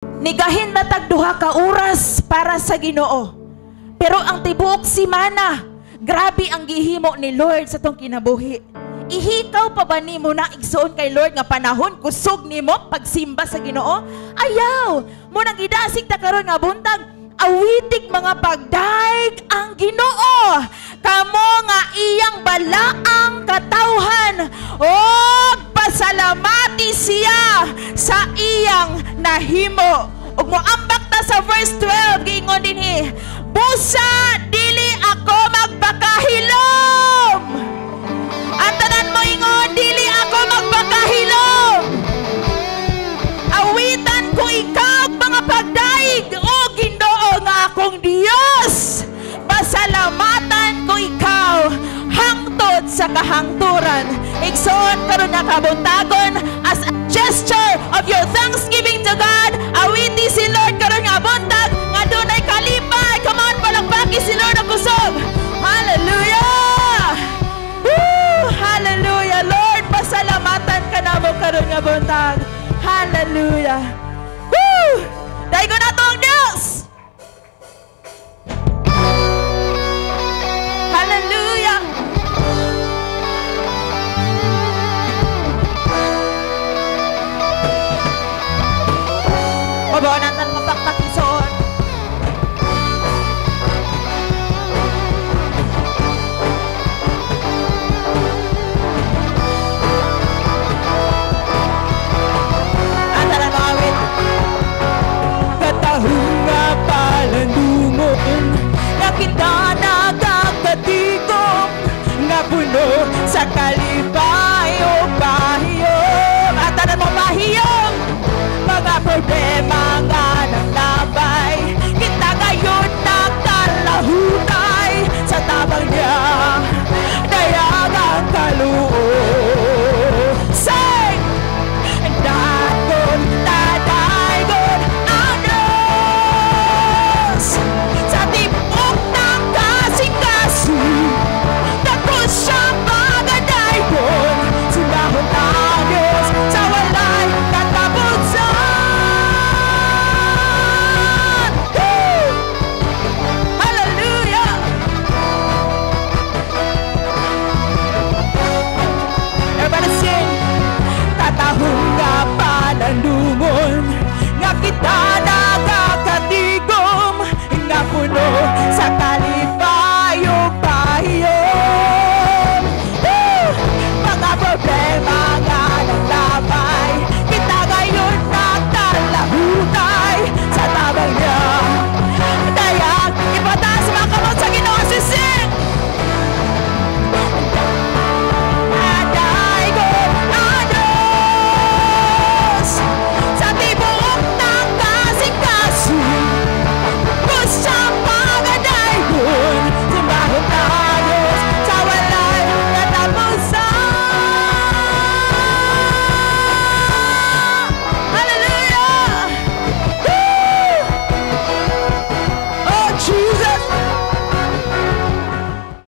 Nigahin na tagduha ka oras para sa Ginoo. Pero ang tibuok semana, grabe ang gihimo ni Lord sa tong kinabuhi. Ihikaw pa ba nimo na igsuon kay Lord nga panahon kusog nimo pagsimba sa Ginoo? Ayaw! Munang gidasig ta karon nga buntag, awitig mga pagdaig ang Ginoo. Kamo nga iyang balaang katawhan. O pasalamati siya sa iyang nahimo. Ug moambak ta sa verse 12 giingon dinhi, busa dili ako magpakahilom. Ang tanan mo ingon, dili ako magpakahilom. Awitan ko ikaw mga pagdaig, o Ginoo nga akong Dios. Pasalamatan ko ikaw hangtod sa kahangturan. Igsoon karon nga kabuntagon as a gesture of your thanksgiving to God. Awiti si Lord karon nga buntag nga dunay kalipay. Come on, palakpaki si Lord ang kusog. Hallelujah! Woo! Hallelujah! Lord, pasalamatan ka na mo karon nga buntag. Hallelujah! Woo! Daigo na to ang Diyos! Hallelujah! Mabawanan